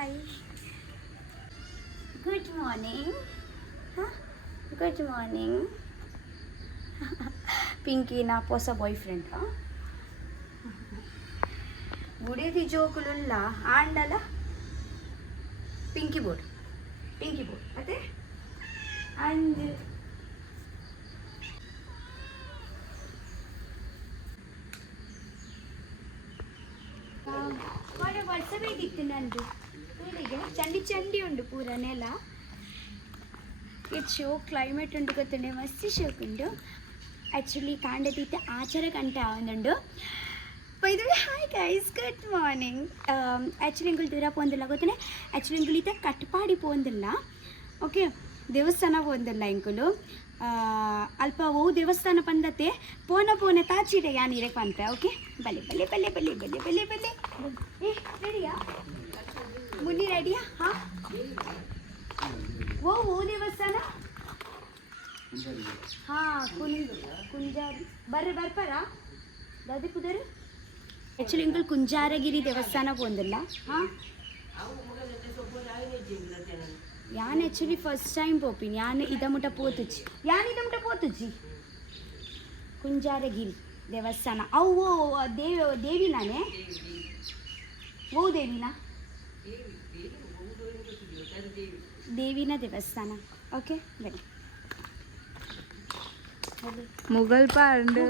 Hi. Good morning. Huh? Good morning. Pinky na posa boyfriend. Huh? Budedi jokululla andala. Pinky board. Ate? And what what's the way dittinandu? ಚಂಡಿ ಉಂಡು ಪೂರ ನೆಲ ಇದು show climate ಉಂಡು ಗೊತ್ತುಂಡೆ ಮಸ್ತ್ ಶೋಕ್ ಉಂಡು actually ಕಾಂಡದೀತೆ ಆಚಾರ ಗಂಟೆ ಆವೊಂದುಂಡು by the way hi guys good morning actually ಎಂಕುಲು ದೂರ ಪೋಂದಿಲ್ಲ ಗೊತ್ತನೆ ಆ್ಯಕ್ಚುಲಿ ಎಂಕುಲು ಈತ ಕಟ್ಪಾಡಿ ಪೋಂದಿಲ್ಲ ಓಕೆ ದೇವಸ್ಥಾನ ಪೋಂದಿಲ್ಲ ಎಂಕುಲು ಅಲ್ಪ ಓ ದೇವಸ್ಥಾನ ಪಂದತೆ ಪೋನ ತಾಚಿಡೆ ಯಾನ್ ಇರಕ್ಕೆ ಪಂತೆ ಓಕೆ ಬಲೆ ಏ ರೆಡಿಯಾ ಮುನ್ನಿ ರೆಡಿಯಾ ಹಾಂ ಓ ದೇವಸ್ಥಾನ ಹಾಂ ಕುಂಜಾರಿ ಬರ್ಪಾರ ದಾದಿ ಕುದರು ಆ್ಯಕ್ಚುಲಿ ಇಂಕಲ್ ಕುಂಜಾರಗಿರಿ ದೇವಸ್ಥಾನ ಪೋಂದಿಲ್ಲ ಹಾಂ ಯಾನ್ ಆ್ಯಕ್ಚುಲಿ ಫಸ್ಟ್ ಟೈಮ್ ಪೋಪಿನಿ ಯಾನ್ ಇದ ಮುಟ ಪೋತುಜಿ ಕುಂಜಾರಗಿರಿ ದೇವಸ್ಥಾನ ಅವು ದೇವಿನಾನೇ ಓ ದೇವಿನ ದೇವಸ್ಥಾನ ಓಕೆ ಬನ್ನಿ ಮುಗಲ್ ಪಾಡು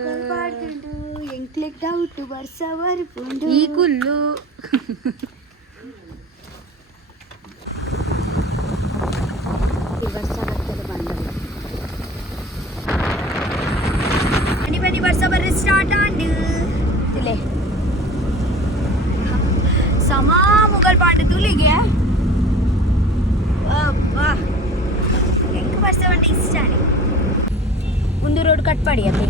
ಎಂಕ್ಲೆಗ್ ಡೌಟು ಬರ್ಸವರ್ ಪುಂಡು ಈ ಕುಲ್ಲು ದೇವಸ್ಥಾನಕ್ಕೆ ಬಂದಲ್ಲ ಬನ್ನಿ ಬರ್ಸ ಬರ್ರಿ ಸ್ಟಾರ್ಟ್ ಆಂಡು ತಿಲೆ ಸಮಾ ಮುಗಲ್ ಪಾಂಡು ತುಲಿಗೆ ಎಂಕ್ ಬರ್ಸ ಬಂಡ ಇಷ್ಟಾನೆ ಮುಂದು ರೋಡ್ ಕಟ್ ಪಡಿ ಅತ್ತೆ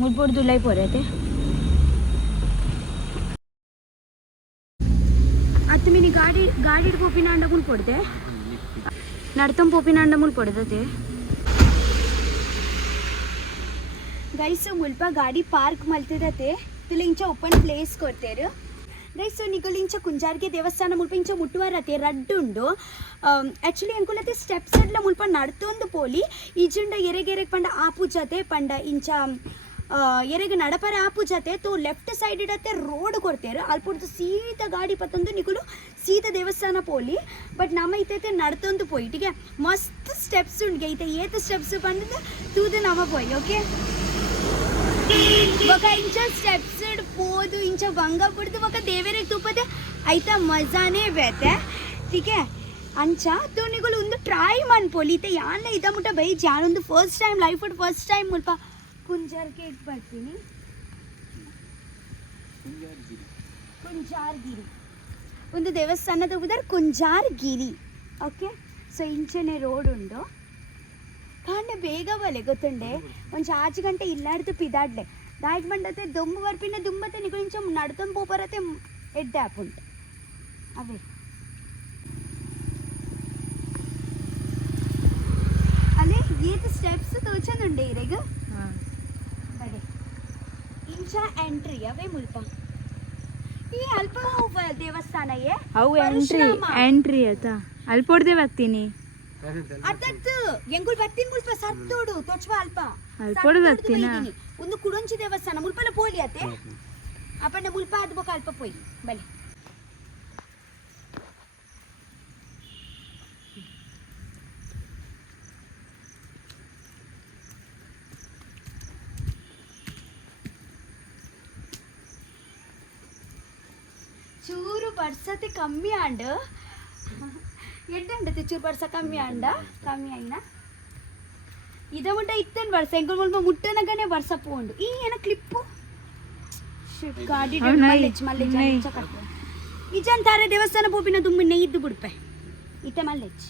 ಮುಡ್ಬೋಡು ದುಲೈ ಪೋರೈತೆ ಅತ್ತ ಮಿನಿ ಗಾಡಿ ಪೋಪಿನ ಅಂಡ ಮುಲ್ ಪೊಡ್ದೆ ನಡ್ತಂ ಪೋಪಿನ ಅಂಡ ಮುಲ್ ಪೊಡ್ದತೆ ಗೈಸ್ ಮುಲ್ಪ ಗಾಡಿ ಪಾರ್ಕ್ ಮಲ್ತಿದತೆ ತುಲ ಇಂಚ ಓಪನ್ ಪ್ಲೇಸ್ ಕೊಡ್ತೇರು ಗೈಸ್ ನಿಗಳು ಇಂಚ ಕುಂಜಾರ್ಗೆ ದೇವಸ್ಥಾನ ಮುಲ್ಪ ಇಂಚ ಮುಟ್ಟುವಾರತೆ ರಡ್ಡು ಉಂಡು ಆ್ಯಕ್ಚುಲಿ ಎಂಕುಲತೆ ಸ್ಟೆಪ್ಸ್ ಅಡ್ಲ ಮುಲ್ಪ ನಡ್ತೊಂದು ಪೋಲಿ ಈಜುಂಡ ಎರೆಗೆ ಪಂಡ ಆಪು ಜತೆ ಪಂಡ ಇಂಚ ಎರೆಗೆ ನಡಪರ ಆಪು ಜತೆ ತೋ ಲೆಫ್ಟ್ ಸೈಡ್ ಇಡತ್ತೆ ರೋಡ್ ಕೊಡ್ತೇರು ಅಲ್ಪುಡ್ದು ಸೀದಾ ಗಾಡಿ ಪತ್ತೊಂದು ನಿಗಳು ಸೀದಾ ದೇವಸ್ಥಾನ ಪೋಲಿ ಬಟ್ ನಮ್ಮ ಐತೈತೆ ನಡ್ತೊಂದು ಪೋಯಿ ಟೀಕೆ ಮಸ್ತ್ ಸ್ಟೆಪ್ಸ್ ಉಂಡು ಐತೆ ಏತ ಸ್ಟೆಪ್ಸ್ ಬಂದಿದೆ ತೂದು ನಮ್ಮ ಪೋಯಿ ಓಕೆ ఒక ఇంచ స్టెప్స్ పోదు ఇంచ వంగ పుడుతూ ఒక దేవేరే తూపతే అయితే మజానే ಬೇತೆ ठीक है ಅಂಚ ತೋ ನಿಗಳು ಒಂದು ಟ್ರೈ ಮನ್ಪೋಲಿ ಇತ್ತೆ ಯಾನ್ಲ ಇದ ಮುಟ ಬೈ ಜಾನೊಂದು first time life first time ಮುಲ್ಪ ಕುಂಜಾರ್ಗೆ ಬರ್ತೀನಿ ಕುಂಜಾರ್ಗಿರಿ ಒಂದು ದೇವಸ್ಥಾನದ ಉದರ್ ಕುಂಜಾರ್ಗಿರಿ ಓಕೆ ಸೊ ಇಂಚನೆ ರೋಡ್ ಉಂಡು ಕಾಂಡೆ ಬೇಗ ಬಲೆ ಗೊತ್ತುಂಡೆ ಒಂದು 5 ಗಂಟೆ ಇಲ್ಲಾರ್ದು ಪಿದಾಡ್ಲೆ ದಾಟ್ ಬಂಡತೆ ದೊಂಬು ಬರ್ಪಿನ ದುಂಬತೆ ನಿಗುಳಿಂಚ ನಡ್ತೊಂದು ಪೋಪರತೆ ಎಡ್ಡೆ ಆಪುಂಟು ಅವೇ ಅಲ್ಲೇ ಏತ್ ಸ್ಟೆಪ್ಸ್ ತೋಚಂದುಂಡೆ ಇರೆಗ ಬಡೆ ಇಂಚ ಎಂಟ್ರಿ ಅವೇ ಮುಲ್ಪ ಈ ಅಲ್ಪ ದೇವಸ್ಥಾನ ಅವು ಎಂಟ್ರಿ ಆಯ್ತಾ ಅಲ್ಲಿ ಪೊಡ್ದೆ ಬರ್ತೀನಿ ಅದತ್ತು ಎಂಗುಲ್ ಬತ್ತಿನ ಮುಲ್ಪ ಸತ್ತೋಡು ತೊಚ್ವ ಅಲ್ಪ ಅಲ್ಪೊಡು ಬರ್ತೀನ ಒಂದು ಕುಡೊಂಚಿ ದೇವಸ್ಥಾನ ಮುಲ್ಪಲ ಪೋಲಿ ಅತ್ತೆ ಅಪ್ಪಂಡ ಮುಲ್ಪ ಅದು ಬೊಕ ಅಲ್ಪ ಪೋಯಿ ಬಲೆ ಚೂರು ಬರ್ಸತೆ ಕಮ್ಮಿ ಆಂಡು ಎಡ್ಡಂಡತೆ ಚೂರು ಬರ್ಸ ಕಮ್ಮಿ ಆಯ್ನ ಇದ ಮುಟ್ಟ ಇತ್ತನ್ ಬರ್ಸ ಎಂಕುಲ್ ಮುಲ್ಪ ಮುಟ್ಟನಗನೆ ಬರ್ಸ ಪೋಂಡು ಈ ಏನ ಕ್ಲಿಪ್ಪು ಗಾಡಿ ಮಲ್ಲೆಜ್ ಇಜಂತಾರೆ ದೇವಸ್ಥಾನ ಪೋಪಿನ ದುಮ್ಮಿನ ಇದ್ದು ಬಿಡ್ಪೆ ಇತ್ತೆ ಮಲ್ಲೆಜ್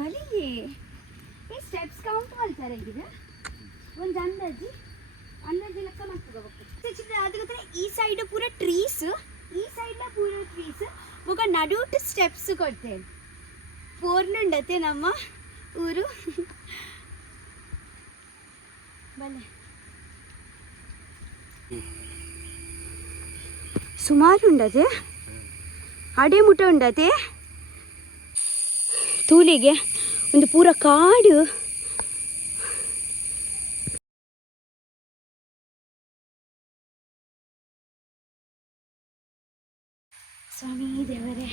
ಬಲಿಯೇ ಈ ಸ್ಟೆಪ್ಸ್ ಕೌಂಟ್ ಮಾಡ್ತಾರೆ ಈಗ ಒಂದು ಅಂದಾಜಿ ಲೆಕ್ಕ ಮಾಡ್ಕೋಬೇಕು ಅದು ಗೊತ್ತೇ ಈ ಸೈಡ್ ಪೂರ ಟ್ರೀಸ್ ಈ ಸೈಡ್ಲ ಪೂರ ಟ್ರೀಸ್ ఒక నడుటు స్టెప్స్ కొట్టాను పూర్ణుండతే నమ్మ ఊరు భలే ಸುಮಾರು ಉಂಡದೆ ಅಡೆ ಮುಟ ಉಂಡದೆ ತೂಲಿಗೆ ಒಂದು ಪೂರ ಕಾಡು. ಸ್ವಾಮಿ ದೇವರೇ,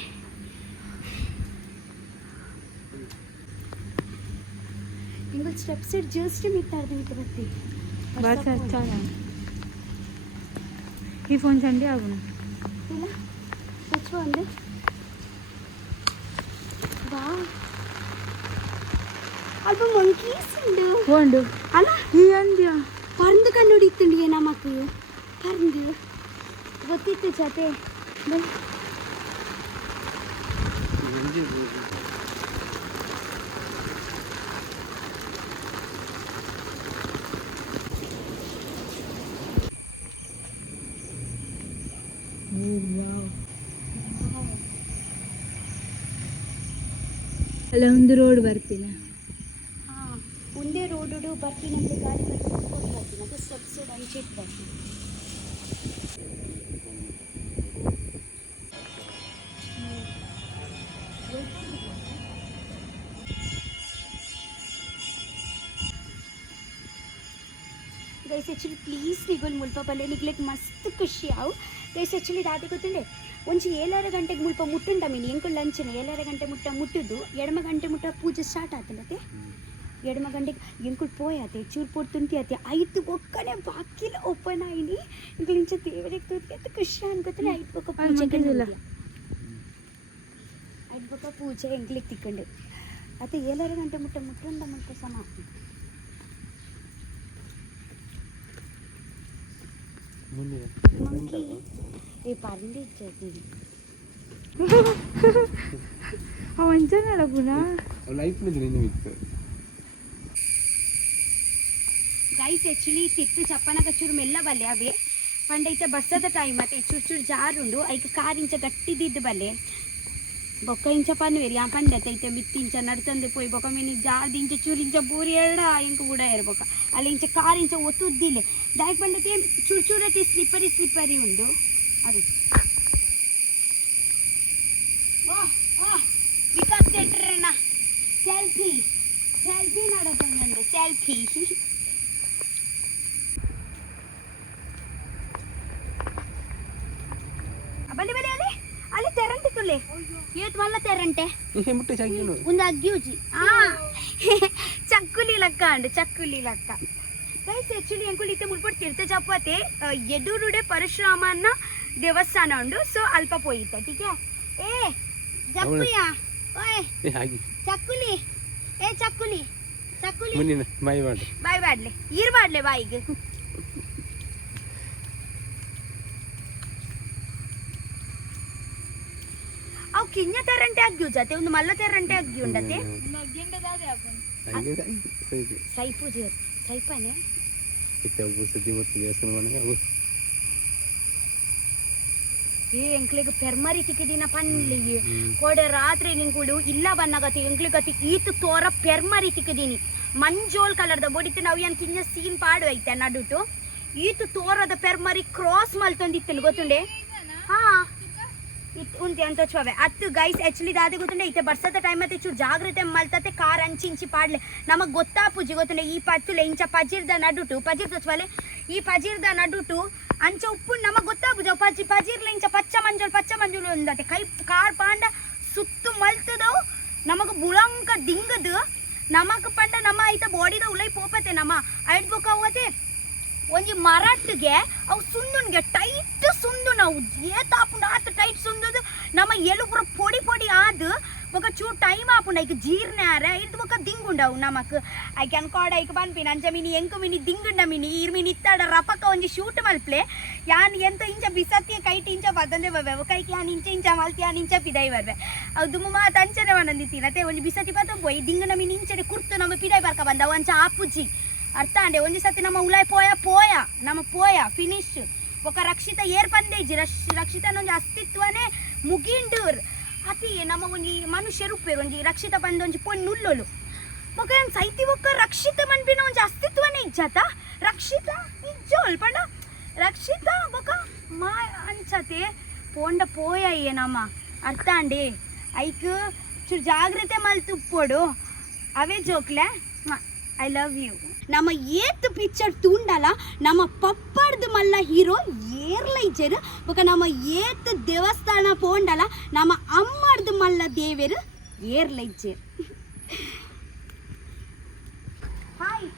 നിങ്ങൾ സ്റ്റെപ്സ് ജസ്റ്റ് മിത്താർന്നിട്ട് പറ്റി बस अच्छा है ಈ ಫೋನ್ ಚಂಡಿ ಆಗುನು ಇಲ್ಲ ಹೆಚ್ಚು ಒಂದು ವಾ ಅಲ್ಪ ಮಂಕೀಸ್ ഉണ്ട് പോണ്ട് ಅಲ್ಲ ഈ എന്തിയാ പറന്ന് കണ്ടുപിടിത്തുണ്ട് നമുക്ക് പറന്ന് ಗೊತ್ತಿತ್ತು ಜೊತೆ ಅಲ್ಲ ಒಂದು ರೋಡ್ ಬರ್ತಿಲ್ಲ. ಹಾಂ ಒಂದೇ ರೋಡು ಬರ್ತೀನಿ ಅಂದರೆ ಗಾಡಿ ಬರ್ತೀನಿ ಬರ್ತೀನಿ ಅದು ಸ್ಟೆಪ್ಸ್ ಅಂಚಿಟ್ಟು ಬರ್ತೀನಿ. ಗೈಸ್ ಆ್ಯಕ್ಚುಲಿ ಪ್ಲೀಸ್ ನಿಗೋಲ್ ಮುಲ್ಪ ಪಲ್ಲೆ ನಿಗ್ಲೆಕ್ ಮಸ್ತ್ ಖುಷಿ ಆವು. ಗೈಸ್ ಆ್ಯಕ್ಚುಲಿ ದಾಟಿ ಗೊತ್ತುಂಡೆ ಒಂಚಿ 7:30 ಗಂಟೆಗೆ ಮುಲ್ಪ ಮುಟ್ಟುಂಟ ಮೀನು ಎಂಕು ಲಂಚನ 7:30 ಗಂಟೆ ಮುಟ್ಟುದು 2 ಗಂಟೆ ಮುಟ್ಟ ಪೂಜೆ ಸ್ಟಾರ್ಟ್ ಆತಲತ್ತೆ. 2 ಗಂಟೆಗೆ ಎಂಕುಳು ಪೋಯಾತೆ ಚೂರು ಪೋಟ್ ತುಂತಿಯಾತೆ 5 ಒಕ್ಕನೆ ಬಾಕಿಲ ಓಪನ್ ಆಯ್ನಿ ಇಂಕುಳು ಇಂಚ ದೇವರಿಗೆ ತೋತಿ ಅಂತ ಖುಷಿ ಅನ್ಕೋತಲೆ 5 ಬೊಕ್ಕ ಪೂಜೆ 5 ಬೊಕ್ಕ ಪೂಜೆ ಎಂಕ್ಲಿಗೆ ತಿಕ್ಕೊಂಡು ಅತ್ತೆ 7:30 ಗಂಟೆ ಮುಟ್ಟುಂಡ ಮುಲ್ಪ ಸಮ ಮಂಕಿ ಏ ಪರ್ಲಿಚ್ಚಿ ಅವಂಚನಲ್ಲ ಪುನಃ ಗೈಸ್ ಆ್ಯಕ್ಚುಲಿ ತಿತ್ತು ಚಪ್ಪನಗ ಚೂರು ಮೆಲ್ಲ ಬಲ್ಲೆ ಅವೇ ಪಂಡೈತೆ ಬಸ್ಸದ ಟೈಮ್ ಮತ್ತೆ ಚೂರು ಚೂರು ಜಾರುಂಡು ಐಕ ಕಾರ್ ಇಂಚ ಗಟ್ಟಿದಿದ್ದು ಬಲ್ಲೆ ಬೊಕ್ಕ ಇಂಚ ಪನ್ವೇರಿ ಆ ಪಂಡತೆ ಐತೆ ಮಿತ್ತಿಂಚ ನಡ್ತಂದು ಪೋಯಿ ಬೊಕ್ಕ ಮೀನು ಜಾರ್ದು ಇಂಚ ಚೂರು ಇಂಚ ಬೂರಿ ಎರಡ ಇಂಕ ಕೂಡ ಇರ್ಬೊಕ್ಕ ಅಲ್ಲಿ ಇಂಚ ಕಾರ್ ಇಂಚ ಒತ್ತುದ್ದಿಲ್ಲ ಡೈರೆಕ್ಟ್ ಪಂಡತೆ ಚೂರು ಚೂರತಿ ಸ್ಲಿಪ್ಪರಿ ಉಂಡು ಅದು ವಿಕಾಸ್ ಥಿಯೇಟರ್ನ ಸೆಲ್ಫಿ ನಡೋದು ಸೆಲ್ಫಿ ಬಲಿ ಅಲ್ಲಿ ತೆರಂಟೆ ತುಲೆ ಇವತ್ತು ಮಲ್ಲ ತೆರಂಟೆ ಒಂದು ಅಗ್ಗಿಯೂಜಿ ಚಕ್ಕುಲಿ ಲಕ್ಕ ಅಂಡು ಚಕ್ಕುಲಿ ಲಕ್ಕ ಗೈಸ್ ಆ್ಯಕ್ಚುಲಿ ಎಂಕುಲು ಇತ್ತೆ ಮುಲ್ಪಟ್ಟು ತೀರ್ಥ ಚಪ್ಪತೆ ಎದುರುಡೆ ಪರಶುರಾಮನ ದೇವಸ್ಥಾನ ಉಂಡು ಸೊ ಅಲ್ಪ ಪೋಯಿತ್ತ ಟೀಕೆ ಏ ಜಪ್ಪುಯಾ ಓಯ್ ಚಕ್ಕುಲಿ ಏ ಚಕ್ಕುಲಿ ಬಾಯ್ ಬಾಡ್ಲೆ ಇರ್ಬಾಡ್ಲೆ ಬಾಯಿಗೆ ಅವು ಕಿಂಜ ತೆರಂಟೆ ಅಗ್ಗಿ ಉಜ್ಜತೆ ಒಂದು ಮಲ್ಲ ತೆರಂಟೆ ಅಗ್ಗಿ ಉಂಡತೆ ಸೈಪೂಜೆ ಸೈಪನೆ ಏ ಎಂಕ್ಲಿಗೆ ಪೆರ್ಮರಿ ತಿಕ್ಕಿದಿನ ಪನ್ಲಿಗೆ ಕೋಡೆ ರಾತ್ರಿ ನಿಂಕುಡು ಇಲ್ಲ ಬನ್ನಗತಿ ಎಂಕ್ಲಿಗತಿ ಈತು ತೋರ ಪೆರ್ಮರಿ ತಿಕ್ಕಿದೀನಿ ಮಂಜೋಲ್ ಕಲರ್ದ ಬೊಡಿತು ನಾವು ಏನು ಕಿಂಜ ಸೀನ್ ಪಾಡು ಐತೆ ನಡುಟು ಈತು ತೋರದ ಪೆರ್ಮರಿ ಕ್ರಾಸ್ ಮಲ್ತೊಂದಿತ್ತಲ್ಲ ಗೊತ್ತುಂಡೆ ಹಾ ಉಂತಿ ಅಂತ ಚೋವೆ ಅತ್ತು ಗೈಸ್ ಆ್ಯಕ್ಚುಲಿ ದಾದೆ ಗೊತ್ತುಂಡೆ ಐತೆ ಬರ್ಸದ ಟೈಮ್ ಮತ್ತೆ ಚೂರು ಜಾಗ್ರತೆ ಮಲ್ತತೆ ಕಾರ್ ಅಂಚಿ ಪಾಡ್ಲೆ ನಮಗೆ ಗೊತ್ತಾಪುಜಿ ಗೊತ್ತುಂಡೆ ಈ ಪತ್ತುಲೆ ಇಂಚ ಪಜಿರ್ದ ನಡುಟು ಪಜಿರ್ದ ಚೋಲೆ ಈ ಪಜಿರ್ದ ನಡುಟು ಅಂಚ ಉಪ್ಪು ನಮಗೆ ಗೊತ್ತಾಪುಜ ಪಜಿರ್ಲ ಇಂಚ ಪಚ್ಚ ಮಂಜುಳು ಅಂದತೆ ಕೈ ಕಾರ್ ಪಾಂಡ ಸುತ್ತು ಮಲ್ತದವು ನಮಗೆ ಬುಳಂಕ ದಿಂಗದು ನಮಕ್ ಪಂಡ ನಮ್ಮ ಐತ ಬಾಡಿದ ಉಲೈ ಪೋಪತೆ ನಮ್ಮ ಐಡ್ ಬೊಕ್ಕ ಹೋತೆ ಒಂಜಿ ಮರಟ್ಟಿಗೆ ಅವು ಸುಂದುನ್ಗೆ ಟೈಟ್ ಸುಂದು ನಾವು ಏತಾಪುಂಡು ಆತ ಟೈಟ್ ಸುಂದದು ನಮ್ಮ ಎಲುಪುರ ಪೊಡಿ ಆದು ఒక ಚೂರು ಟೈಮ್ ಆಪುಂಡು ಐಕ್ ಜೀರ್ನಾರ ಇದು ఒక ದಿಂಗುಂಡವು ನಮಕ್ ಐಕ್ ಅನ್ಕೋಡ ಐಕ್ ಪನ್ಪಿನ ಅಂಚ ಮಿನಿ ಎಂಕು ಮಿನಿ ದಿಂಗುಂಡ ಮಿನಿ ಈರ್ ಮಿನಿ ಇತ್ತಾಡ ರಪಕ್ಕ ಒಂಜಿ ಶೂಟ್ ಮಲ್ಪ್ಲೆ ಯಾನ್ ಎಂತ ಇಂಚ ಬಿಸತ್ತಿಯ ಕೈಟ್ ಇಂಚ ಬದಂದೆ ಬರ್ವೆ ಕೈಕ್ ಯಾನ್ ಇಂಚ ಮಲ್ತಿ ಯಾನ್ ಇಂಚ ಪಿದೈ ಬರ್ವೆ ಅದು ದುಮ್ಮ ಮಾತು ಅಂಚನೆ ಒಂದೊಂದಿತ್ತೀನತೆ ಒಂಜಿ ಬಿಸತಿ ಪತ್ತ ಪೋಯಿ ದಿಂಗುಂಡ ಮಿನಿ ಇಂಚನೆ ಕುರ್ತು ನಮ್ಮ ಪಿದೈ ಬರ್ಕ ಬಂದವು ಅಂಚ ಆಪುಜಿ ಅರ್ಥ ಅಂಡೆ ಒಂಜಿ ಸತಿ ನಮ್ಮ ಉಲಾಯ್ ಪೋಯ ಫಿನಿಶ್ ఒక ರಕ್ಷಿತ ಏರ್ ಪಂದೇಜಿ ರಕ್ಷಿತನ ಒಂಜಿ ಅಸ್ತಿತ್ವನೇ ಮುಗಿಂಡೂರ್ ಅತಿ ನಮ್ಮ ಒಂಜಿ ಮನುಷ್ಯರು ಉಪ್ಪೇರು ಒಂಜಿ ರಕ್ಷಿತ ಬಂದ ಒಂಜಿ ಪೊಣ್ಣುಲ್ಲೊಲು ఒక ಸೈತಿ ಒಕ್ಕ ರಕ್ಷಿತ ಮನ್ಪಿನ ಒಂಜಿ ಅಸ್ತಿತ್ವನೇ ಇಜ್ಜತ ರಕ್ಷಿತ ಇಜ್ಜೋಲ್ ಪಂಡ ರಕ್ಷಿತಾ ಬೊಕ ಮಾ ಅಂಚತೆ ಪೋಂಡ ಪೋಯ ಏನಮ್ಮ ಅರ್ಥ ಅಂಡಿ ಐಕ್ ಚೂರು ಜಾಗ್ರತೆ ಮಲ್ತುಪ್ಪೋಡು ಅವೇ ಜೋಕ್ಲೆ ಐ ಲವ್ ಯು ನಮ್ಮ ಏತ್ ಪಿಕ್ಚರ್ ತೂಂಡಲ ನಮ್ಮ ಪಪ್ಪಡ್ದು ಮಲ್ಲ ಹೀರೋ ಏರ್ಲೈಜರ್ ಬೊಕ ನಮ್ಮ ಏತ್ ದೇವಸ್ಥಾನ ಪೋಂಡಲ ನಮ್ಮ ಅಮ್ಮಡ್ದು ಮಲ್ಲ ದೇವೇರು ಏರ್ಲೈಜರ್ ಹಾಯ್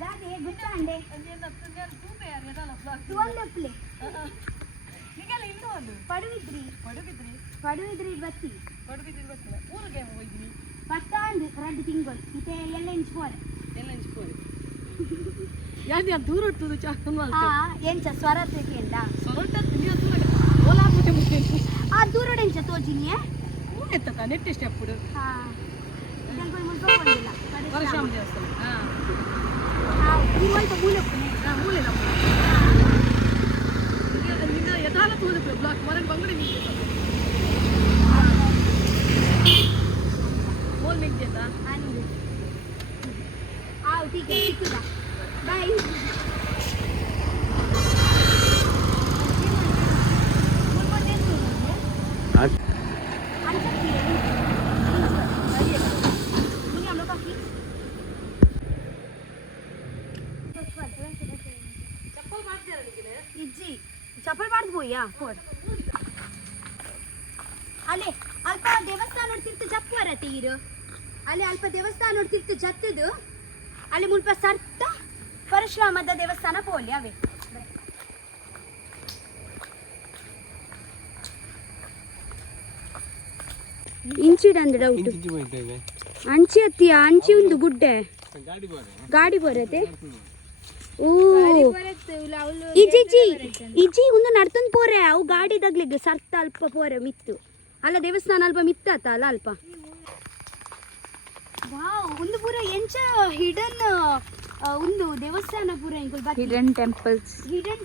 ದಾದೆ ಗುಟ್ಟಂಡೆ ತುವಲ್ಲಪ್ಲೆ ಪಡುವಿದ್ರಿ ಬತ್ತಿ ಪತ್ತಾಂದು 2 ತಿಂಗಳು ಇತ್ತೆ ಎಲ್ಲ ಇಂಚ್ಕೋರೆ ದೂರ ಇರ್ತದೆ ಎಂಚ ಸ್ವರ ತೆಗೆಯಲ್ಲ ಆ ದೂರ ಎಂಚ ತೋಜಿನಿಯೇ ನೆಟ್ ಸ್ಟೆಪ್ ಪರಶುರಾಮ ದೇವಸ್ಥಾನ ಮೂಲೆ ಯಥಾಲ ತೋದಕ್ಕೆ ಬ್ಲಾಕ್ ಮರಕ್ಕೆ ಬಂಗಡಿ ಬೋಲ್ ಮಿಗ್ದಿಯಲ್ಲ ठीक है बाय ಚಪ್ಪಲ್ ಬಾರ್ದು ಹೋಯ್ಯಾ ಅಲ್ಲೇ ಅಲ್ಪ ದೇವಸ್ಥಾನ ನೋಡ್ತಿರ್ತು ಜಪ್ಪು ಬರತ್ತೆ ಈರು ಅಲ್ಲಿ ಅಲ್ಪ ದೇವಸ್ಥಾನ ನೋಡ್ತಿರ್ತು ಜತ್ತದು ಅಲ್ಲಿ ಮುಲ್ಪ ಸರ್ತ ಪರಶುರಾಮದ ದೇವಸ್ಥಾನ ಪೋಲಿ ಅವೇ ಇಂಚಿಡಂದು ಡೌಟ್ ಅಂಚಿ ಹತ್ತಿಯ ಅಂಚಿ ಒಂದು ಗುಡ್ಡೆ ಗಾಡಿ ಬರತ್ತೆ ಓ ಇಜಿ ಇಜಿ ಒಂದು ನಡ್ತಂದು ಪೋರೆ ಅವು ಗಾಡಿದಾಗ್ಲಿಗೆ ಸರ್ತ ಅಲ್ಪ ಪೋರೆ ಮಿತ್ತು ಅಲ್ಲ ದೇವಸ್ಥಾನ ಅಲ್ಪ ಮಿತ್ತಾತ ಅಲ್ಲ ಅಲ್ಪ ವಾವ್ ಒಂದು ಪೂರ ಎಂಚ ಹಿಡನ್ ಒಂದು ದೇವಸ್ಥಾನ ಪೂರ ಇಂಕುಲ್ ಹಿಡನ್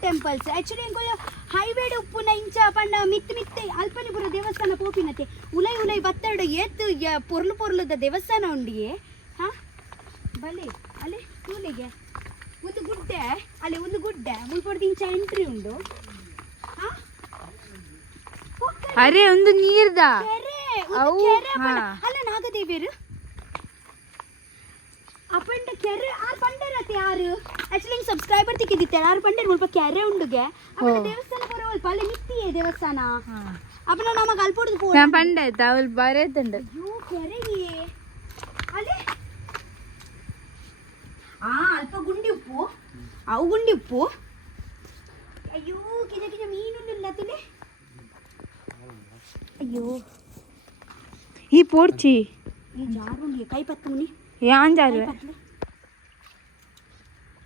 ಟೆಂಪಲ್ಸ್ ಆಕ್ಚುಲಿ ಇಂಕುಲ್ ಹೈವೇಡ್ ಉಪ್ಪುನ ಇಂಚ ಪಂಡ ಮಿತ್ತೆ ಅಲ್ಪನೆ ಪೂರ ದೇವಸ್ಥಾನ ಪೋಪಿನತೆ ಉಲೈ ಬತ್ತಡ ಏತ್ ಪೊರ್ಲುದ ದೇವಸ್ಥಾನ ಉಂಡಿಯೇ ಹಾ ಬಲೆ ಅಲೆ ಕೂಲಿಗೆ ಒಂದು ಗುಡ್ಡೆ ಅಲ್ಲಿ ಒಂದು ಗುಡ್ಡೆ ಮುಲ್ಪೊಡ್ದು ಇಂಚ ಎಂಟ್ರಿ ಉಂಡು ಹಾ ಅರೆ ಒಂದು ನೀರ್ದ ಕೆರೆ ಅಲ್ಲ ನಾಗದೇವಿಯರು ಅಪ್ಪಂಡ ಕೆರೆ ಆರು ಪಂಡರತ್ತೆ ಯಾರು ಆಕ್ಚುಲಿ ಸಬ್ಸ್ಕ್ರೈಬರ್ ತಿಕ್ಕಿದ್ದಿತ್ತೆ ಆರು ಪಂಡರ್ ಮುಲ್ಪ ಕೆರೆ ಉಂಡುಗೆ ಅಪ್ಪನ ದೇವಸ್ಥಾನ ಬರೋ ಅಲ್ಪ ಅಲ್ಲಿ ಮಿತ್ತಿಯೇ ದೇವಸ್ಥಾನ ಅಪ್ಪನ ನಮಗೆ ಅಲ್ಪೊಡ್ದು ಪೋ ಪಂಡ ಆಯ್ತಾ ಅವಳು ಬರೇತುಂಡು ಅಯ್ಯೋ ಕೆರೆಯೇ ಅಲ್ಲಿ ಅಲ್ಪ ಗುಂಡಿ ಉಪ್ಪು ಅವು ಗುಂಡಿ ಉಪ್ಪು ಅಯ್ಯೋ ಕಿಜ ಮೀನುಲ್ಲ ತಿಳಿ ಅಯ್ಯೋ ಈ ಪೋರ್ಚಿ ಈ ಜಾರುಂಡಿ ಕೈ ಪತ್ತು ಮುನಿ ಯಾಂಜಾರು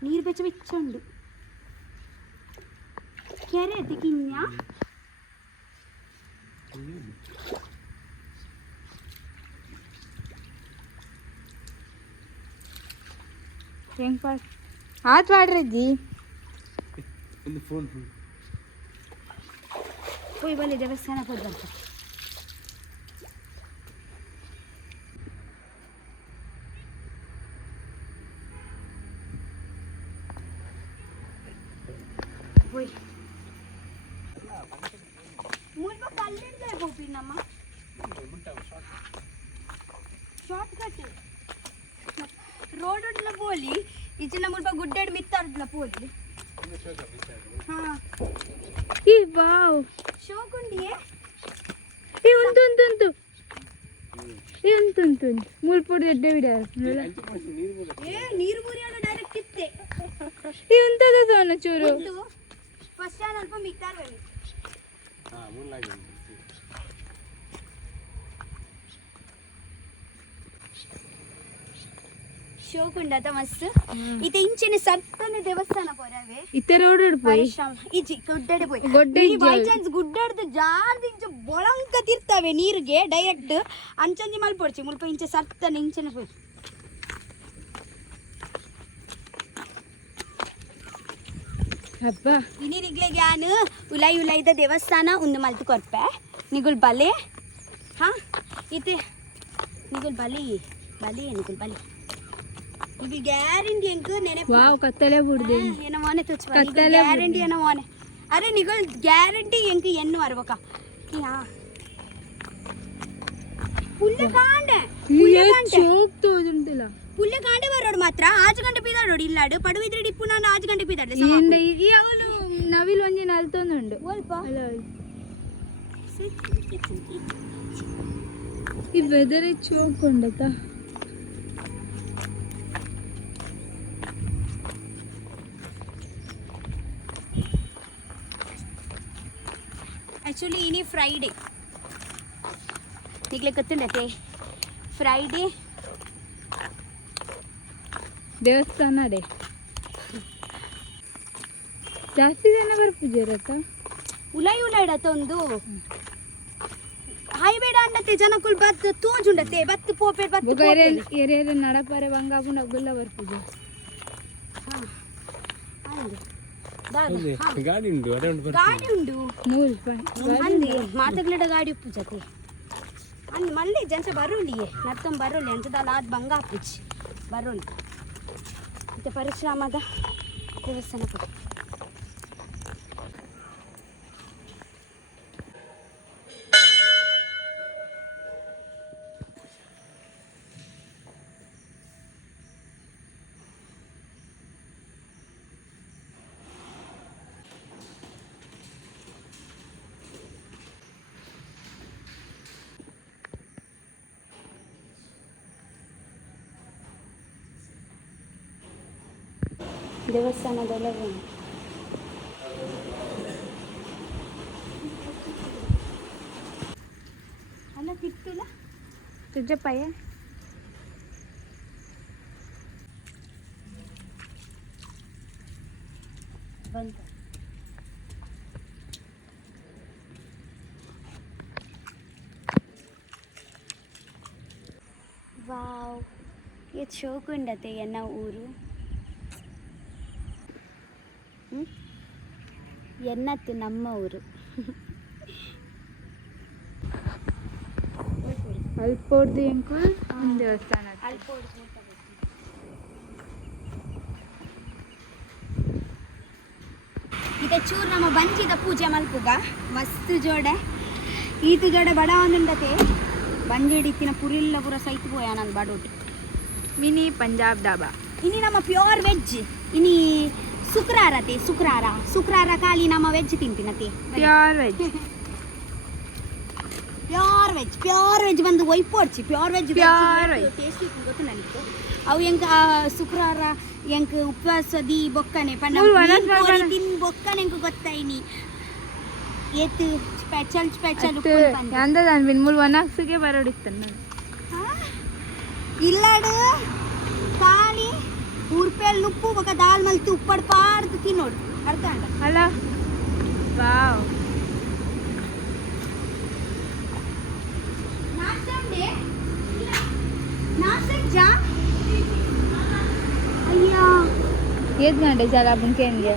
ನೀರು ಬೆಚ್ಚುಂಡು ಕೆರೆ ಕಿನ್ಯ ಹೆಂಗ್ ಆತ್ ಮಾಡ್ರಜ್ಜಿ ಹೋಯ್ ಬಲ್ಲಿ ದೇವಸ್ಥಾನ ಹೋದಂತ ಹೋಯ್ ಮುಲ್ಪ ಕಲ್ಲಿಂದ ಹೋಗ್ತೀನಮ್ಮ ಶಾರ್ಟ್ ಕಟ್ ರೋಡ್ ಉಂಟ್ಲ ಪೋಲಿ ಇಚ್ಚಿನ ಮುಲ್ಪ ಗುಡ್ಡಾಡಿ ಮಿತ್ತಾಡ್ಲ ಪೋಲಿ ಹಾ ಈ ವಾವ್ ಶೋಕುಂಡಿಯೇ ಈ ಉಂಟು ಈ ಉಂಟು ಮುಲ್ಪೊಡಿ ಎಡ್ಡೆ ಬಿಡಾರ ನೀರು ಮುರಿಯೋಣ ಡೈರೆಕ್ಟ್ ಇತ್ತೆ ಈ ಉಂಟದ ಸೋನ ಚೂರು ಫಸ್ಟ್ ಸ್ಟ್ಯಾಂಡ್ ಅಲ್ಪ ಮಿಕ್ತಾರ ಬನ್ನಿ ಶೋಕುಂಡತ ಮಸ್ತ್ ಇತ್ತೆ ಇಂಚಿನ ಸತ್ತನೆ ದೇವಸ್ಥಾನ ಪೋರವೆ ಇತ್ತೆ ರೋಡ್ ಪೋಯಿ ಇಜಿ ಗುಡ್ಡಡೆ ಪೋಯಿ ಗೊಡ್ಡೆ ಬೈ ಚಾನ್ಸ್ ಗುಡ್ಡಾಡ್ದು ಜಾರ್ದು ಇಂಚ ಬೊಳಂಕ ತಿರ್ತವೆ ನೀರಿಗೆ ಡೈರೆಕ್ಟ್ ಅಂಚಂಜಿ ಮಲ್ಪೊಡ್ಚಿ ಮುಲ್ಪ ಇಂಚೆ ಸತ್ತನೆ ಇಂಚನೆ ಪೋಯಿ ಹಬ್ಬ ಇನ್ನಿರಿಗ್ಲೆ ಗ್ಯಾನ್ ಉಲೈದ ದೇವಸ್ಥಾನ ಒಂದು ಮಲ್ತು ಕೊರ್ಪೆ ನಿಗುಲ್ ಬಲೆ ಹಾ ಇತ್ತೆ ನಿಗುಲ್ ಬಲಿ ನಿಗುಲ್ ಬಲಿ ಇದು ಗ್ಯಾರಂಟಿ ಎಂಕು ನೆನೆ ವಾವ್ ಕತ್ತಲೆ ಬಿಡ್ದೆ ಏನೋ ಮನೆ ತುಚ್ಚ ಕತ್ತಲೆ ಗ್ಯಾರಂಟಿ ಏನೋ ಮನೆ ಅರೆ ನಿಗಳು ಗ್ಯಾರಂಟಿ ಎಂಕು ಎನ್ನು ಅರ್ವಕ ಯಾ ಪುಲ್ಲೆ ಕಾಂಡೆ ಚೋಕ್ ತೋಜುಂಟಿಲ್ಲ ಪುಲ್ಲೆ ಕಾಂಡೆ ಬರೋಡು ಮಾತ್ರ ಆಜು ಗಂಟೆ ಪೀದಾಡೋಡು ಇಲ್ಲಾಡು ಪಡುವಿದ್ರೆ ಡಿಪ್ಪು ನಾನು ಆಜು ಗಂಟೆ ಪೀದಾಡ್ಲೆ ಈ ಅವಳು ನವಿಲ್ ಒಂಜಿ ನಲ್ತೊಂದುಂಡು ಸ್ವಲ್ಪ ಈ ವೆದರೇ ಚೋಕ್ ಉಂಡತ ಆ್ಯಕ್ಚುಲಿ ಇನಿ ಫ್ರೈಡೇ ಈಗಲೇ ಗೊತ್ತಿಲ್ಲತ್ತೆ ಫ್ರೈಡೇ ದೇವಸ್ಥಾನ ಅದೇ ಜಾಸ್ತಿ ಜನ ಬರ್ಪೂಜೆ ಇರತ್ತ ಉಲಾಯಿ ಇಡತ್ತ ಒಂದು ಹೈಬೇಡ ಅಂಡತ್ತೆ ಜನಕ್ಕುಲ್ ಬತ್ ತೋಜುಂಡತ್ತೆ ಬತ್ ಪೋಪೆ ಬತ್ ಎರೆ ನಡಪಾರೆ ಬಂಗಾಪುಂಡ ಗುಲ್ಲ ಬರ್ಪೂಜೆ ಗಾಡಿ ಉಂಟು ಅದೇ ಉಂಟು ಗಾಡಿ ಉಂಡು ಮೂಲ್ ಅಂದಿ ಮಾತಗ್ಲಡ ಗಾಡಿ ಉಪ್ಪುಜತೆ ಅಂದ್ ಮళ్ళీ ಜನ ಬರೋಲಿಯೇ ನರ್ತಂ ಬರೋಲಿ ಅಂಚದಲ್ಲ ಅದು ಬಂಗ ಹಾಪಿಚ್ಚಿ ಬರೋಲಿ ಮತ್ತೆ ಪರಶುರಾಮದ ದೇವಸ್ಥಾನ ಕೂಡ ದೇವಸ್ಥಾನದೊಳಗೆ ಅಲ್ಲ ತಿಕ್ತಿಲ್ಲ ತುಜ್ಜಪ್ಪಯ್ಯ ಬಂತು ವಾವ್ ಇದು ಶೋಕುಂಡತೆ ಎನ್ನ ಊರು ಎನ್ನತ್ತು ನಮ್ಮ ಊರು ಅಲ್ಪೋಡ್ದು ಎಂಕು ಒಂದು ದೇವಸ್ಥಾನ ಈಗ ಚೂರು ನಮ್ಮ ಬಂಜಿದ ಪೂಜೆ ಮಲ್ಪುಗ ಮಸ್ತ್ ಜೋಡೆ ಈತು ಜೋಡೆ ಬಡ ಒಂದುಂಡತೆ ಬಂಜಿಡಿತ್ತಿನ ಪುರಿಲ್ಲ ಪೂರ ಸೈತ್ ಪೋಯ ನಾನು ಬಡೋಟಿ ಮಿನಿ ಪಂಜಾಬ್ ಡಾಬಾ ಇನಿ ನಮ್ಮ ಪ್ಯೂರ್ ವೆಜ್ ಇನಿ ಶುಕ್ರಾರ ಖಾಲಿ ನಮ್ಮ ವೆಜ್ ತಿಂತೀನತೆ ಪ್ಯೂರ್ ವೆಜ್ ಪ್ಯೂರ್ ವೆಜ್ ಬಂದು ಒಯ್ಪೋಡ್ಚಿ pure veg Pure veg. Tasty ಗೊತ್ತು ನನಗೆ ಅವು ಎಂಕ ಶುಕ್ರವಾರ ಎಂಕ ಉಪವಾಸ ದಿ ಬೊಕ್ಕನೆ ಪಂಡ ಮೂಲ್ ವನಸ್ ಮಾಡ್ಬಾರ. ತಿನ್ ಬೊಕ್ಕನೆ ಎಂಕ ಗೊತ್ತಾಯಿನಿ ಏತ್ ಸ್ಪೆಷಲ್ ಅಂದ ನಾನು ಮೂಲ್ ಒನಾಕ್ಸಿಗೆ ಬರೋಡಿತ್ತು ನಾನು ಇಲ್ಲಾಡು ಖಾಲಿ ಉರ್ಪೆಲ್ ಉಪ್ಪು ಬೊಕ ದಾಲ್ ಮಲ್ತು ಉಪ್ಪಡ್ ಪಾಡ್ದು ತಿನ್ನೋಡು ಅರ್ಥ ಅಂಡ ಅಲ್ಲ ವಾವ್ ಅಯ್ಯಾ ಏತ್ ಗಂಟೆ ಚಾಲ ಕೇಂದ್ರ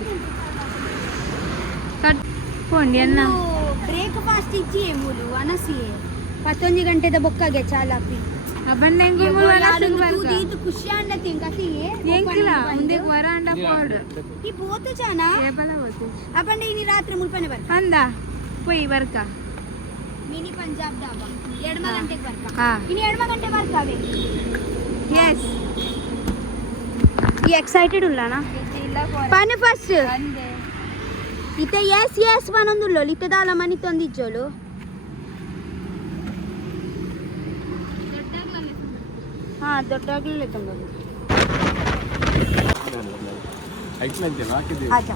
ಕಟ್ಕೊಂಡು ಎಲ್ಲ ಬ್ರೇಕ್ಫಾಸ್ಟ್ ಇಜ್ಜಿ ಮೂಲು ಅನಸಿ 11 ಗಂಟೆದ ಬೊಕ್ಕಗೆ ಚಾಲಾಪಿ ಅಬ್ಬಣ್ಣ ಹೆಂಗು ಮೂಲ್ ಒನಾಕ್ಸಿಗೆ ಬರ್ಕ ಇದು ಖುಷಿ ಅಂಡತಿ ಕಸಿಗೆ ಎಂಕಿಲ್ಲ ಮುಂದೆ ವರಾಂಡ ಪೌಡ್ರ್ ಈ ಬೋತು ಜಾನ ಏಪಲ ಹೋತು ಅಪ್ಪಂಡ ಇನಿ ರಾತ್ರಿ ಮುಲ್ಪನೆ ಬರ್ಕ ಅಂದ ಪೊಯ್ ಬರ್ಕ ಮಿನಿ ಪಂಜಾಬ್ ಡಾಬಾ 2 ಗಂಟೆಗೆ ಬರ್ಕ ಹಾ ಇನಿ 2 ಗಂಟೆ ಬರ್ಕಾವೆ ಎಸ್ ಈ ಎಕ್ಸೈಟೆಡ್ ಉಳ್ಳಾನ ಪನೆ ಫಸ್ಟ್ ಅಂದೆ ಇತ್ತೆ ಎಸ್ ಪನೊಂದುಲ್ಲೋ ಇತ್ತೆ ದಾಲ ಮನಿ ತೊಂದಿಜ್ಜೋಳು ಹಾ ದೊಡ್ಡಾಗ್ಲೇ ತಂಬೋದು ಐಕ್ಲಂತೆ ಹಾಕಿದ್ದೀವಿ ಆಜಾ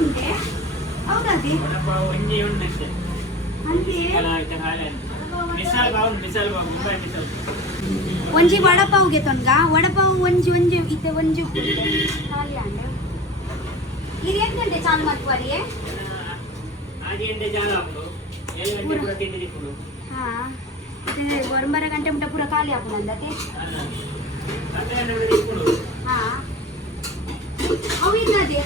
ಉಂಟೆ ಹೌದಾ ಒಂಜಿ ವಡಪಾವ್ಗೆ ತೊಂಗ ವಡಪಾವ್ ಒಂಜಿ ಇತ್ತೆ ಒಂಜಿ ಖಾಲಿ ಅಂಡ ಇದು 8 ಗಂಟೆ ಚಾಲು ಮಾಡ್ತೀವಿ ಹಾ ಇದು 9 ಗಂಟೆ ಮುಟ್ಟ ಪೂರ ಖಾಲಿ ಆಪುನ ಅಂದತೆ ಹಾ ಅವು ಇನ್ನದೆ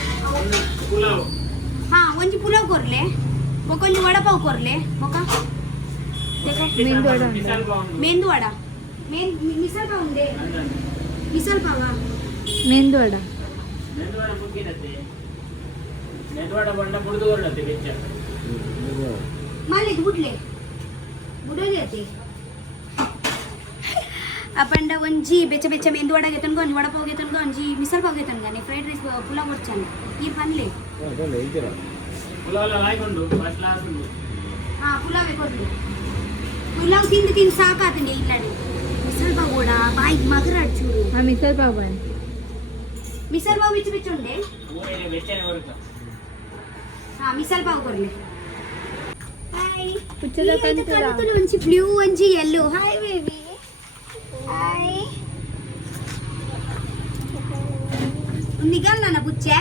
ಹಾ ಒಂಜಿ ಪುಲಾವ್ वडापाव करले बोकोली वडापाव करले बोका देखो मेंदू वडा ಉಂಟು. मेंदू वडा मिसल पाव दे मिसल पाव मेंदू वडा माले बुडले बुडले ते आपण ಒಂಜಿ ಬೆಚ್ಚ ಬೆಚ್ಚ ಮೆಂದು ವಡ ಗೆತನ್ ಗೊಂಜಿ ವಡಪಾವ್ ಗೆತನ್ ಗೊಂಜಿ ಮಿಸಲ್ ಪಾವ್ ಗೆತನ್ ಗಾನೆ ಫ್ರೈಡ್ ರೈಸ್ ಪುಲಾವ್ ಕೊಡ್ಚಾನೆ ಈ ಪನ್ಲೆ ಹಾ ಪುಲಾವ್ ಕೊಡ್ಲಿ ಪುಲಾವ್ ತಿಂದು ಸಾಕಾತಂಡೆ ಇಲ್ಲಡೆ ಮಿಸಲ್ ಪಾವ್ ಕೂಡ ಬಾಯಿ ಮಗರಾಡ್ ಚೂರು हा मिसळ पाव आहे. ಮಿಸಲ್ ಪಾವ್ ಬಿಚ್ಚ ಬಿಚ್ಚ ಉಂಡೆ ಹಾ ಮಿಸಲ್ ಪಾವ್ ಕೊಡ್ಲಿ ಹಾಯ್ ಪುಚ್ಚದ ಕಂತುಲ. ಒಂಜಿ ಬ್ಲೂ ಒಂಜಿ ಯೆಲ್ಲೋ ಹಾಯ್ ಬೇಬಿ ಹಾಯ್ ನಿಗಲ್ ನನ್ನ ಬುಚ್ಚೆ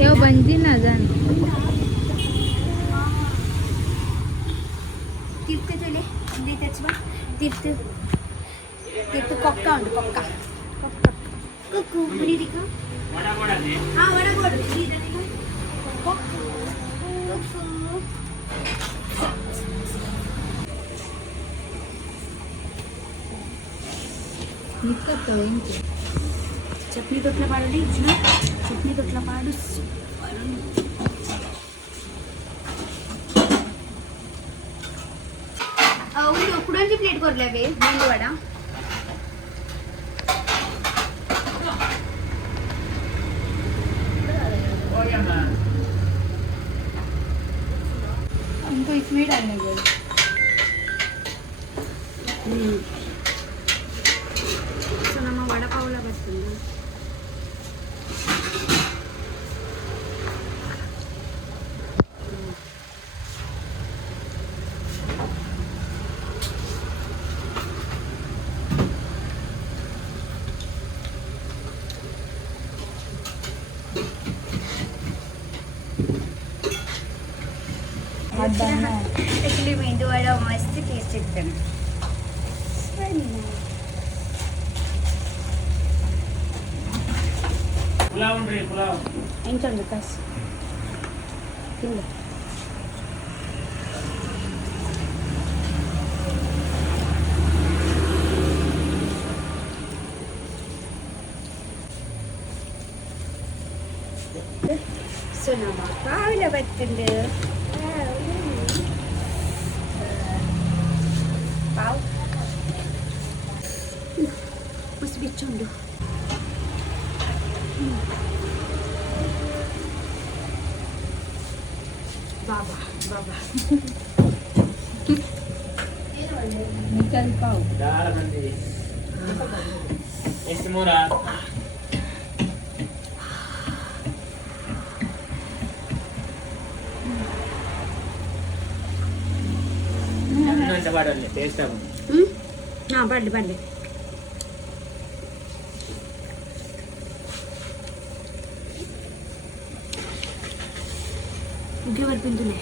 येव बंजी ना जाण तीर्थ तुले तीर्थ तीर्थ कोक्का उंटु कोक्का कुकु बुरी दिखा हाँ वड़ा बोल निकतो इंके चटनी तोटला पाडली चटनी तोटला पाडू ಒಂದು ಕುಡಂಜಿ ಪ್ಲೇಟ್ ಕೊರ್ಲೇವೆ ಮೆಂದು ವಡ उनको इसमें डालने बोल. ಸೊ ನಮ್ಮ ವಡಪಾವಲ ಬರ್ತದೆ एक्चुअली मेंदू वडा मस्त टेस्ट ಇರ್ತದೆ ಎಂಚೊಂದು ಕಾಸು ತಿಂದು ಸೊ ನಮ್ಮ ಪಾವಲ ಬರ್ತಂದು ಪಾವ್ ಮಸ್ತ್ ಬಿಚ್ಚುಂಡು ಬಾಬಾ ಬಾಬಾ मिसळ पाव. ಎಷ್ಟು ಮೂರ ಅಂತ ಮಾಡಲ್ಲ ಟೇಸ್ಟ್ ಆಗುತ್ತೆ ಹಾಂ ಬರಲಿ ಬರಲಿ ಉಗ್ಗೆ ಬರ್ಪಿಂತುಲೆ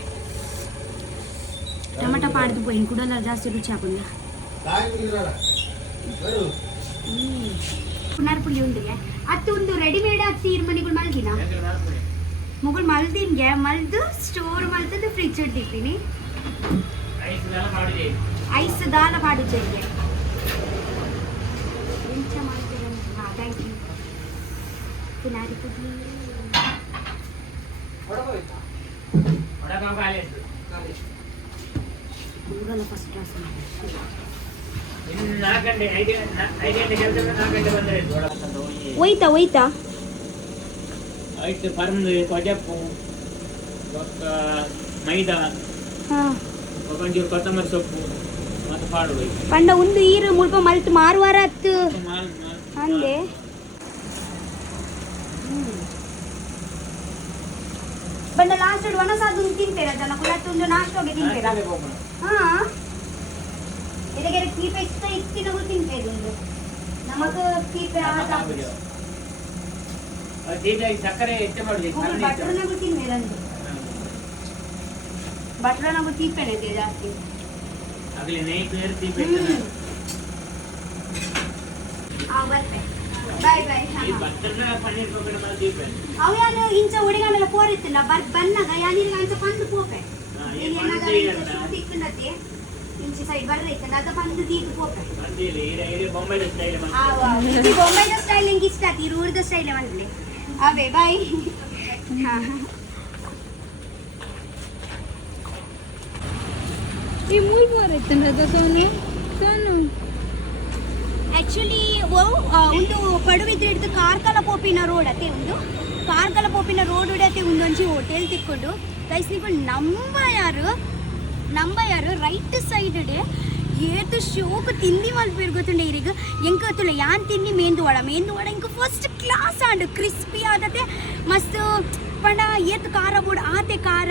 ಟೊಮೆಟೊ ಪಾಡ್ದು ಪೋಯಿ ಕುಡಲ್ಲ ಜಾಸ್ತಿ ರುಚಿ ಹಾಕುಂದ ಪುನರ್ ಪುಳಿ ಉಂಡಿಗೆ ಅತ್ತು ಒಂದು ರೆಡಿಮೇಡ್ ಹತ್ತಿ ಮನೆಗಳು ಮಲ್ದಿನ ಮುಗಳು ಮಲ್ದಿನ್ಗೆ ಮಲ್ದು ಸ್ಟೋರ್ ಮಲ್ತದ್ದು ಫ್ರಿಜ್ ಇಟ್ಟಿರ್ತೀನಿ ಐಸ್ ದಾಲ ಪಾಡುಜೆಗೆ ಎಂಚ ಮಾಡ್ತೀರ ಹಾಂ ಥ್ಯಾಂಕ್ ಯು ಪುನಾರಿ ಪುಡ್ಲಿ ಮುಗಲ್ಲ ಫಸ್ಟ್ ಕ್ಲಾಸ್ ಒಯ್ತಾ ಒಯ್ತಾ ಐದು ಪರ್ಮು ಕೊಜಪ್ಪು ಮೈದಾ ಹಾಂ ಒಂಚೂರು ಕೊತ್ತಂಬರಿ ಸೊಪ್ಪು ಮತ್ತು ಪಾಡು ಪಂಡ ಒಂದು ಈರು ಮುಲ್ಪ ಮಲ್ತು ಮಾರುವಾರ ಹತ್ತು ಅಂದೆ ಬಂದ ಲಾಸ್ಟ್ ಒಣಸಾದು ತಿಂತೇರ ಅದನ್ನ ಕುಲತ್ತೊಂದು ನಾಷ್ಟೋಗೆ ತಿಂತೇರ ಹಾಂ ಇದಕ್ಕೆ ಕೀಪೆ ಇಷ್ಟ ಇತ್ತಿನಗೂ ತಿಂತೇವೆ ಒಂದು ನಮಗ ಕೀಪೆ ಸಕ್ಕರೆ ಹೆಚ್ಚು ಮಾಡಬೇಕು ಬಟ್ರನಾಗೂ ತಿಂತೇರಂದು ಬಟ್ರನಾಗೂ ತೀಪೆನೆ ಇದೆ ಜಾಸ್ತಿ ಆಗಲಿ ನೈಟ್ ಬೇರೆ ಬರ್ತೆ ಬಾಯ್ ಬಾಯ್. ಈ ಭತ್ತನ್ನ ಪನ್ನೀರ್ ಪಕೋಡ ಮಾಡಿ ದೀಪೆ ಅವು ಯಾರು ಇಂಚ ಹುಡುಗನೆಲ್ಲ ಕೋರಿತ್ತಿಲ್ಲ ಬನ್ನಗ ಯಾನಿಗೆ ಅಂಚ ಪಂದು ಪೋಪೆ ತಿಕ್ಕಂಡತಿ ಇಂಚಿ ಸೈಡ್ ಬರ್ರೆ ಇತ್ತಲ್ಲ ಅದ ಪಂದು ದೀತು ಪೋಪೆ ಬಂದಿಲ್ಲ ಈ ಬೊಂಬೈ ಸ್ಟೈಲ್ ಮಾಡಿ ಬೊಂಬೈದ ಸ್ಟೈಲ್ ಹಿಂಗೆ ಇಷ್ಟ ಆತಿ ರೂಢದ ಸ್ಟೈಲ್ ಮಾಡಲಿ ಅವೇ ಬಾಯ್. ಈ ಮೂಲ್ ಬೋರ್ ಇತ್ತಂದ್ರೆ ಸೋನು ಸೋನು ಆಕ್ಚುಲಿ ಒಂದು ಪಡುವಿದ್ರೆ ಹಿಡಿದು ಕಾರ್ಕಳ ಪೋಪಿನ ರೋಡ್ ಅತ್ತೆ ಒಂದು ಕಾರ್ಕಳ ಪೋಪಿನ ರೋಡ್ ಉಡತ್ತೆ ಒಂದೊಂಜಿ ಹೋಟೆಲ್ ತಿಕ್ಕೊಂಡು ಗೈಸ್ ನೀವು ನಂಬ ಯಾರು ರೈಟ್ ಸೈಡ್ ಏತು ಶೋಕ್ ತಿಂಡಿ ಮಲ್ಪೇರು ಗೊತ್ತುಂಡೆ ಇರಿಗೆ ಎಂಕ ಗೊತ್ತಿಲ್ಲ ಯಾನ್ ತಿಂಡಿ ಮೇಂದು ವಡ ಇಂಕ ಫಸ್ಟ್ ಕ್ಲಾಸ್ ಆಂಡು ಕ್ರಿಸ್ಪಿ ಆದತೆ ಮಸ್ತ್ ಪಂಡ ಏತ್ ಖಾರ ಬೋರ್ಡ್ ಆತೆ ಖಾರ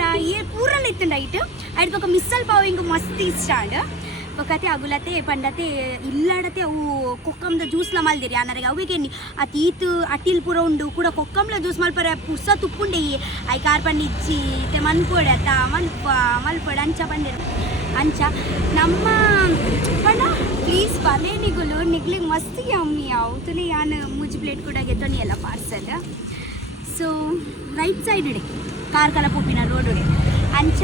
ಪೂರಲ್ಲ ಇತ್ತಂಡ ಐಟ್ ಅಡ್ ಪಕ್ಕ ಮಿಸ್ಸಲ್ ಪಾವ್ ಇಂಕ ಮಸ್ತ್ ಇಷ್ಟ ಆಂಡ್ ಪಕ್ಕತೆ ಅಗುಲತೆ ಪಂಡತೆ ಇಲ್ಲಾಡತೆ ಅವು ಕೊಕ್ಕಂದ ಜ್ಯೂಸ್ಲ ಮಲ್ದಿರಿ ಅನ್ನರಿಗೆ ಅವಿಗೆ ಆ ತೀತು ಅಟ್ಟಿಲ್ ಪೂರ ಉಂಡು ಕೂಡ ಕೊಕ್ಕಂಲ ಜ್ಯೂಸ್ ಮಲ್ಪರೆ ಪುರ್ಸ ತುಪ್ಪುಂಡೆ ಐ ಕಾರ್ ಪಂಡ ಇಚ್ಚಿ ಮತ್ತೆ ಮನ್ಪೊಡೆ ಅತ್ತ ಮಲ್ಪೊಡೆ ಅಂಚ ಬಂದಿರು ಅಂಚ ನಮ್ಮ ಪಂಡ ಪ್ಲೀಸ್ ಬಲೆ ನಿಗ್ಲಿಗೆ ಮಸ್ತ್ ಯಮ್ಮಿ ಅವತಲೆ ಯಾನ್ ಮುಜಿ ಪ್ಲೇಟ್ ಕೂಡ ಗೆತ್ತೊನಿ ಎಲ್ಲ ಪಾರ್ಸಲ್ ಸೊ ರೈಟ್ ಸೈಡ್ ಇಡೆ ಕಾರ್ಕಳ ಪೂಪಿನ ರೋಡ್ ಉಡೆ ಅಂಚ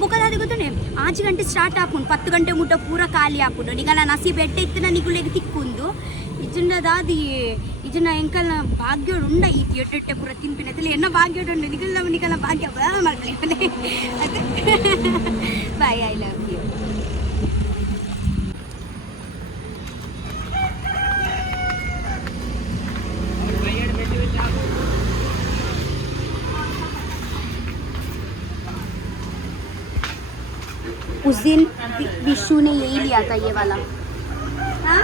ಬೊಕ್ಕದಾದ ಗೊತ್ತುಂಡೆ 5 ಗಂಟೆ ಸ್ಟಾರ್ಟ್ ಆಪುಂಡು 10 ಗಂಟೆ ಮುಟ್ಟ ಪೂರ ಖಾಲಿ ಆಪುಂಡು ನಿಗಲ ನಸಿ ಬೆಟ್ಟ ಇತ್ತಿನ ನಿಗುಲೆಗೆ ತಿಕ್ಕುಂದು ಇಜನ್ನದಾದಿ ಇಜನ್ನ ಎಂಕಲ್ನ ಭಾಗ್ಯೋಡು ಉಂಡ ಈ ಎಟ್ಟೆಟ್ಟೆ ಪೂರ ತಿನ್ಪಿನದಲ್ಲಿ ಎನ್ನ ಭಾಗ್ಯೋಡು ಉಂಡು ನಿಗಲ ಭಾಗ್ಯ ಮಾಡ್ಕೊಳ್ಳಿ ಅದೇ ಬಾಯ್ ಐ ಲವ್ ಯು. उस दिन विशु ने यही लिया था ये वाला. हाँ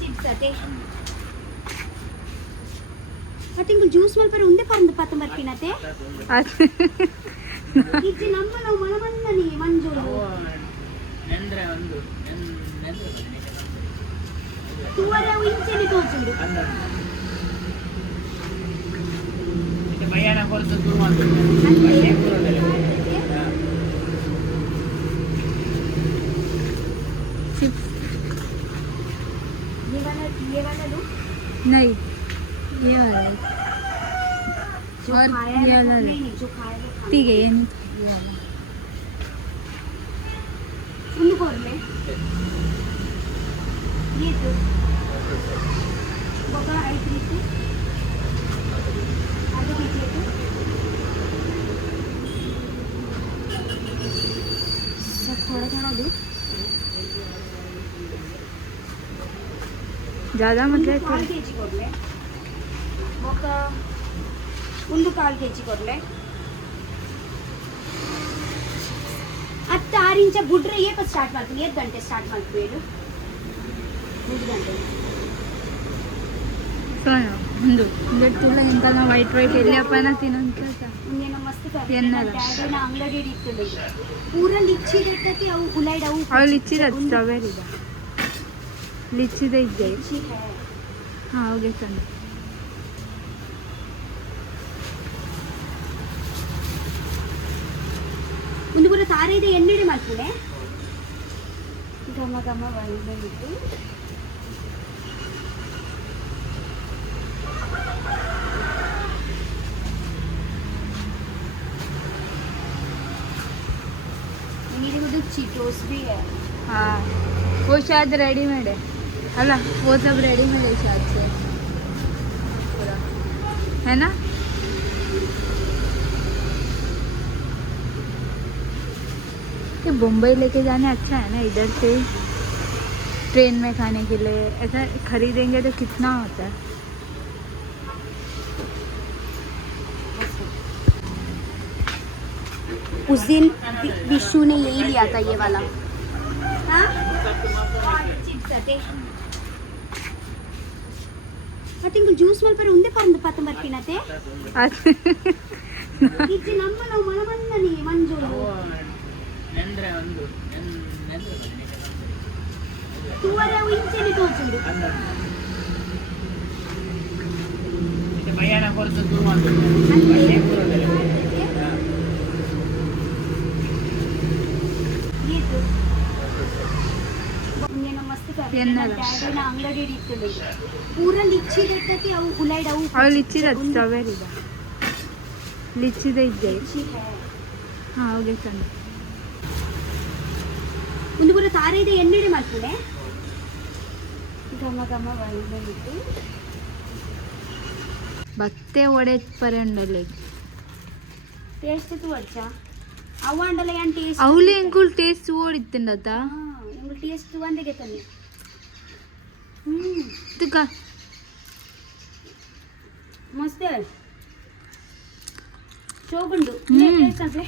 चिप्स आते I think ಜ್ಯೂಸ್ ಮಲ್ಪರೆ ಉಂಡೆ ಪರಂದು ಪತ್ತ ಬರ್ತಿನತೆ ಇಜ್ಜಿ ನಮ್ಮ ನಾವು ಮನಮನ್ನನಿ ಮಂಜೂರು ನೆಂದ್ರೆ ಒಂದು ತೂವರೆ ಅವು ಇಂಚೆನೆ ತೋರ್ಸುಂಡು ಇದು ಭಯಾನ ಕೊರತು ಶುರು ಮಾಡ್ತಾರೆ ये वाला लो नहीं ये वाला है जो और खाया ये है वाला ले नहीं जो खाया है ठीक है ये नहीं ये वाला उन कोर ले ये तो बगा आई थी तो आगे पीछे तो सब थोड़ा थोड़ा दो ज़्यादा मतलब ಕಾಲ್ ಕೆಜಿ ಕೊಡ್ಲೆ ಒಂದು ಕಾಲ್ ಕೆಜಿ ಕೊಡ್ಲೆ 6 ಇಂಚ ಬುಡ್ರೆ ಏಕ ಸ್ಟಾರ್ಟ್ ಮಾಡ್ತೀನಿ 8 ಗಂಟೆ ಸ್ಟಾರ್ಟ್ ಮಾಡ್ತೀವಿ 3 ಗಂಟೆ ಸೋನು ಒಂದು ತುಳ ಎಂಕಲ್ನ ವೈಟ್ ಎಲ್ಲಿ ಅಪ್ಪನ ತಿನ್ನೋಂತ ಇನ್ನೇನೋ ಮಸ್ತ್ ಎನ್ನಲ್ಲ. ಡ್ಯಾಡಿನ ಅಂಗಡಿ ಇಟ್ಟಿಲ್ಲ ಪೂರ ಲಿಚ್ಚಿ ಇರ್ತೈತಿ ಅವು ಉಲೈಡ್ ಅವು ಅವಳು ಲಿಚ್ಚಿದ ಸ್ಟ್ರಾಬೆರಿ ಲಿಚ್ಚಿದೆ ಇದ್ದೆ ಲಿಚ್ಚಿ ಹೇ ಹಾಂ ಹೋಗಿ ತಂದೆ ಒಂದು ಪೂರ ತಾರೆ ಇದೆ ಎಣ್ಣೆಡೆ ಮಾಡ್ತೀನಿ ಘಮ ಘಮ ಬಂದಿತ್ತು मेरे को तो चीटोस भी है हाँ वो शायद रेडीमेड है अला वो सब रेडीमेड है शायद से पूरा है ना ये बम्बई लेके जाने अच्छा है ना इधर से ट्रेन में खाने के लिए ऐसा खरीदेंगे तो कितना होता है उस दिन विशु ने यही लिया था ये वाला हाँ चिप्स आते I think ಜ್ಯೂಸ್ ಮಲ್ಪರೆ ಉಂಡೆ ಪರಂದು ಪತ್ತ ಬರ್ತಿನತೆ ಇಜ್ಜಿ ನಮ್ಮ ನಾವು ಮನಮನ್ನನಿ ಮಂಜೂರು ನೆಂದ್ರೆ ಒಂದು ತೂವರೆ ಅವು ಇಂಚೆನೆ ತೋರ್ಸುಂಡು ಇದು ಭಯಾನ ಕೊರತು ಶುರು ಮಾಡ್ತಾರೆ ये तो ಇಂಗೇನು ಮಸ್ತ್ ಎನ್ನಲ್ಲ. ಡ್ಯಾಡಿನ ಅಂಗಡಿ ಇಟ್ಟಿಲ್ಲ ಪೂರ ಲಿಚ್ಚಿ ಇರ್ತೈತಿ ಅವು ಉಲೈಡ್ ಅವು ಅವು ಲಿಚ್ಚಿದ ಸ್ಟ್ರಾಬೆರಿ ಇದೆ ಲಿಚ್ಚಿದ ಇದ್ದೆ ಲಿಚ್ಚಿ ಹೇ ಹಾಂ ಹೋಗಿ ತಂದೆ ಒಂದು ಪೂರ ತಾರೆ ಇದೆ ಎಣ್ಣೆಡೆ ಮಾಡ್ತಾನೆ ಘಮ ಘಮ ಬಂದಿತ್ತು ಬತ್ತೆ ಒಡೆ ಪರಂಡಲ್ಲಿ ಟೇಸ್ಟ್ ತೋರ್ಚ ಅವ ಅಂಡಲ್ಲ ಏನ್ ಟೇಸ್ಟ್ ಅವಳಿ ಎಂಕುಲ್ ಟೇಸ್ಟ್ ಓಡಿತ್ತಂಡತ ಎಂಗುಲ್ ಟೇಸ್ಟ್ ಒಂದಿಗೆ ತನ್ನಿ ತುಕ ಮಸ್ತ್ ಶೋಗುಂಡು ಟೇಸ್ಟ್ ಅಂದ್ರೆ